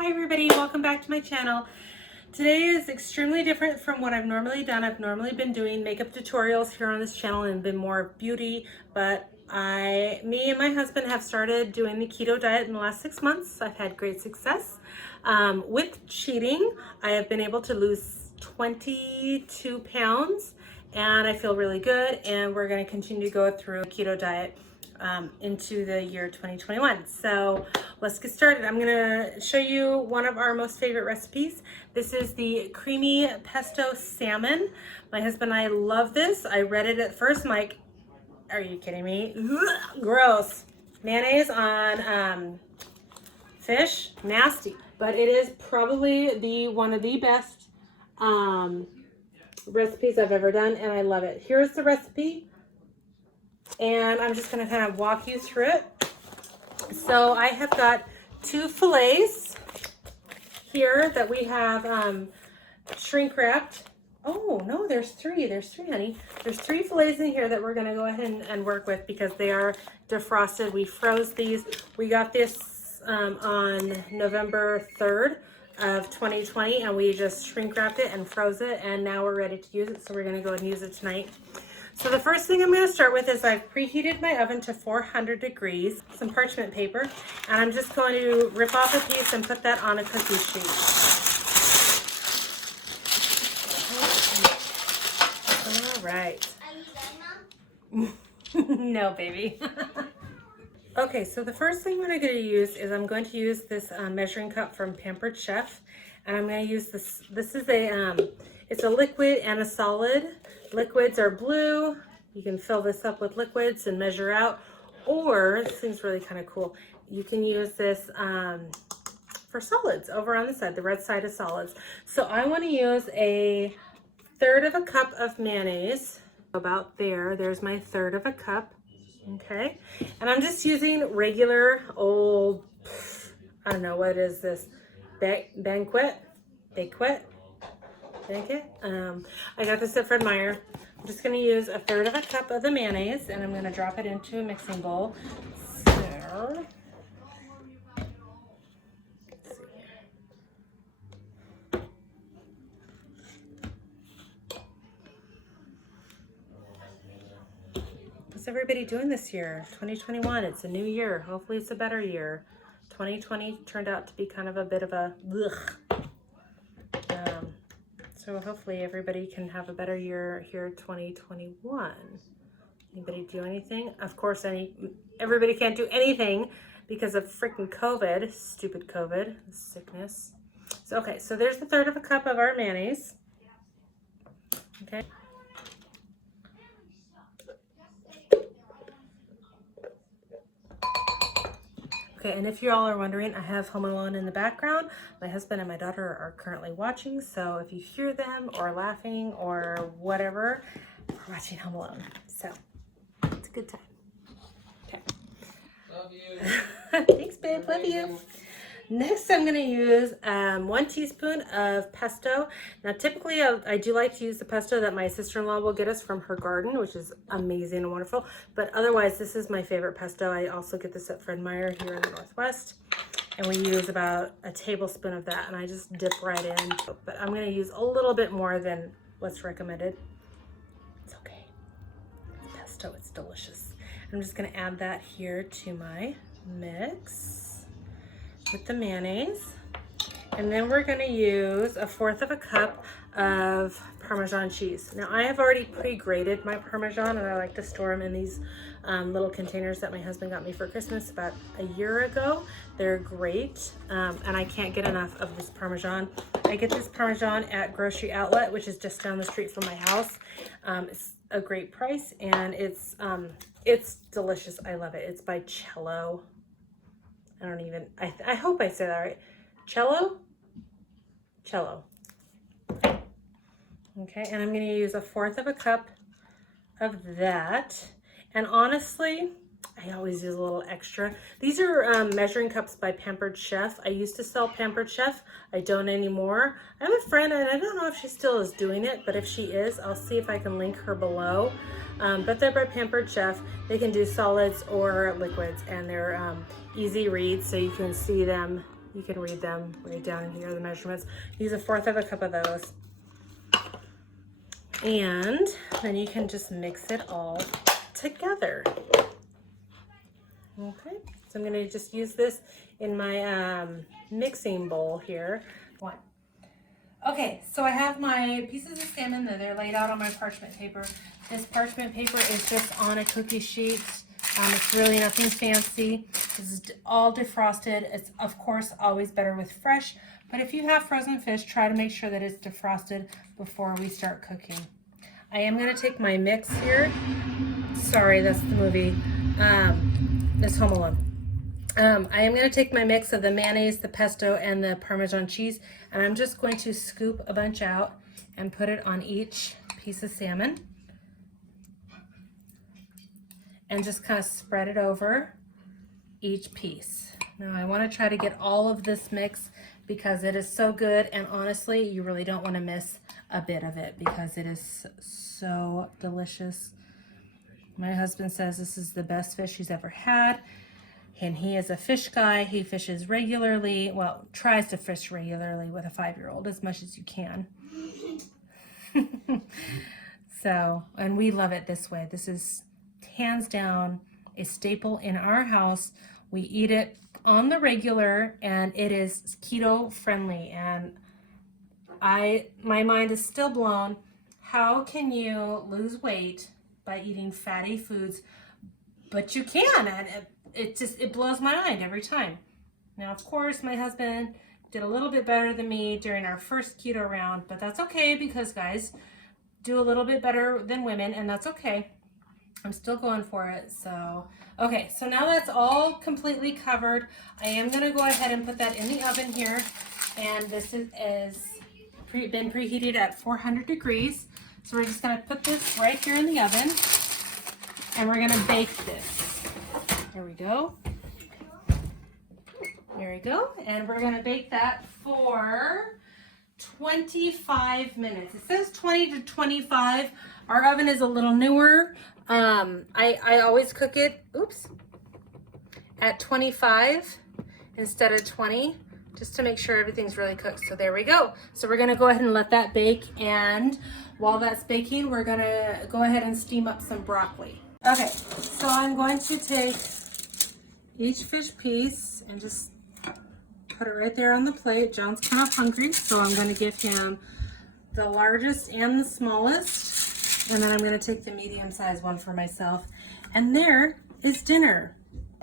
Hi everybody, welcome back to my channel. Today is extremely different from what I've normally done. I've normally been doing makeup tutorials here on this channel and been more beauty, but me and my husband have started doing the keto diet in the last 6 months. I've had great success. With cheating, I have been able to lose 22 pounds and I feel really good, and we're going to continue to go through a keto diet into the year 2021. So let's get started. I'm gonna show you one of our most favorite recipes. This is the creamy pesto salmon. My husband and I love this. I read it at first, I'm like, are you kidding me? Ugh, gross. Mayonnaise on fish, nasty. But it is probably one of the best recipes I've ever done, and I love it. Here's the recipe. And I'm just going to kind of walk you through it. So I have got 2 fillets here that we have shrink wrapped. Oh no, there's 3. There's 3, honey. There's 3 fillets in here that we're going to go ahead and work with because they are defrosted. We froze these. We got this on November 3rd of 2020, and we just shrink wrapped it and froze it, and now we're ready to use it. So we're going to go and use it tonight. So the first thing I'm going to start with is I've preheated my oven to 400 degrees, some parchment paper, and I'm just going to rip off a piece and put that on a cookie sheet. All right. Are you done, Mom? No, baby. Okay, so the first thing that I'm going to use is I'm going to use this measuring cup from Pampered Chef, and I'm going to use this. This is it's a liquid and a solid. Liquids are blue. You can fill this up with liquids and measure out, or this thing's really kind of cool. You can use this for solids over on the side, the red side of solids. So I want to use a 1/3 of a cup of mayonnaise. About there. There's my 1/3 of a cup. Okay, and I'm just using regular old, I don't know, what is this, banquet. I got this at Fred Meyer. I'm just going to use a 1/3 of a cup of the mayonnaise, and I'm going to drop it into a mixing bowl. So, let's see here. What's everybody doing this year? 2021, it's a new year. Hopefully it's a better year. 2020 turned out to be kind of a bit of a ugh. So hopefully everybody can have a better year here 2021. Anybody do anything? Of course, everybody can't do anything because of freaking COVID. Stupid COVID sickness. So okay, so there's the 1/3 of a cup of our mayonnaise. Okay. Okay, and if you all are wondering, I have Home Alone in the background. My husband and my daughter are currently watching, so if you hear them or laughing or whatever, we're watching Home Alone. So, it's a good time. Okay. Love you. Thanks, babe. Love you. Next, I'm going to use 1 teaspoon of pesto. Now, typically, I do like to use the pesto that my sister-in-law will get us from her garden, which is amazing and wonderful. But otherwise, this is my favorite pesto. I also get this at Fred Meyer here in the Northwest. And we use about a tablespoon of that, and I just dip right in. But I'm going to use a little bit more than what's recommended. It's okay. It's pesto. It's delicious. I'm just going to add that here to my mix with the mayonnaise, and then we're going to use a 1/4 of a cup of Parmesan cheese. Now I have already pre-grated my Parmesan, and I like to store them in these little containers that my husband got me for Christmas about a year ago. They're great, and I can't get enough of this Parmesan. I get this Parmesan at Grocery Outlet, which is just down the street from my house. It's a great price, and it's delicious. I love it. It's by Cello. I hope I said that right. Cello? Okay, and I'm going to use a 1/4 of a cup of that. And honestly, I always use a little extra. These are measuring cups by Pampered Chef. I used to sell Pampered Chef. I don't anymore. I have a friend, and I don't know if she still is doing it, but if she is, I'll see if I can link her below. But they're by Pampered Chef. They can do solids or liquids, and they're easy reads, so you can see them You can read them right down in here, the measurements. Use 1/4 of a cup of those. And then you can just mix it all together. Okay, so I'm gonna just use this in my mixing bowl here. One. Okay, so I have my pieces of salmon that they're laid out on my parchment paper. This parchment paper is just on a cookie sheet. It's really nothing fancy. This is all defrosted. It's of course always better with fresh, but if you have frozen fish, try to make sure that it's defrosted before we start cooking. I am gonna take my mix here. Sorry, that's the movie. That's Home Alone. I am going to take my mix of the mayonnaise, the pesto, and the Parmesan cheese, and I'm just going to scoop a bunch out and put it on each piece of salmon. And just kind of spread it over each piece. Now I want to try to get all of this mix because it is so good, and honestly, you really don't want to miss a bit of it because it is so delicious. My husband says this is the best fish he's ever had, and he is a fish guy. He fishes regularly, well, tries to fish regularly with a 5-year-old as much as you can. So, and we love it this way. This is hands down a staple in our house. We eat it on the regular, and it is keto friendly, and my mind is still blown. How can you lose weight by eating fatty foods? But you can, and it blows my mind every time. Now, of course, my husband did a little bit better than me during our first keto round, but that's okay because guys do a little bit better than women, and that's okay. I'm still going for it. So, okay, so now that's all completely covered. I am gonna go ahead and put that in the oven here, and this is been preheated at 400 degrees. So we're just gonna put this right here in the oven, and we're gonna bake this. There we go. There we go. And we're gonna bake that for 25 minutes. It says 20 to 25. Our oven is a little newer. I always cook it, at 25 instead of 20, just to make sure everything's really cooked. So there we go. So we're gonna go ahead and let that bake, and while that's baking, we're gonna go ahead and steam up some broccoli. Okay, so I'm going to take each fish piece and just put it right there on the plate. John's kind of hungry, so I'm gonna give him the largest and the smallest, and then I'm gonna take the medium-sized one for myself. And there is dinner.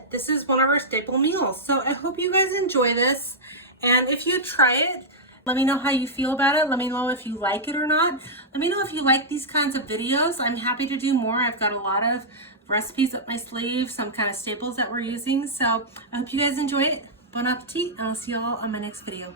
This is one of our staple meals. So I hope you guys enjoy this, and if you try it, let me know how you feel about it. Let me know if you like it or not. Let me know if you like these kinds of videos. I'm happy to do more. I've got a lot of recipes up my sleeve, some kind of staples that we're using. So I hope you guys enjoy it. Bon appetit, and I'll see you all on my next video.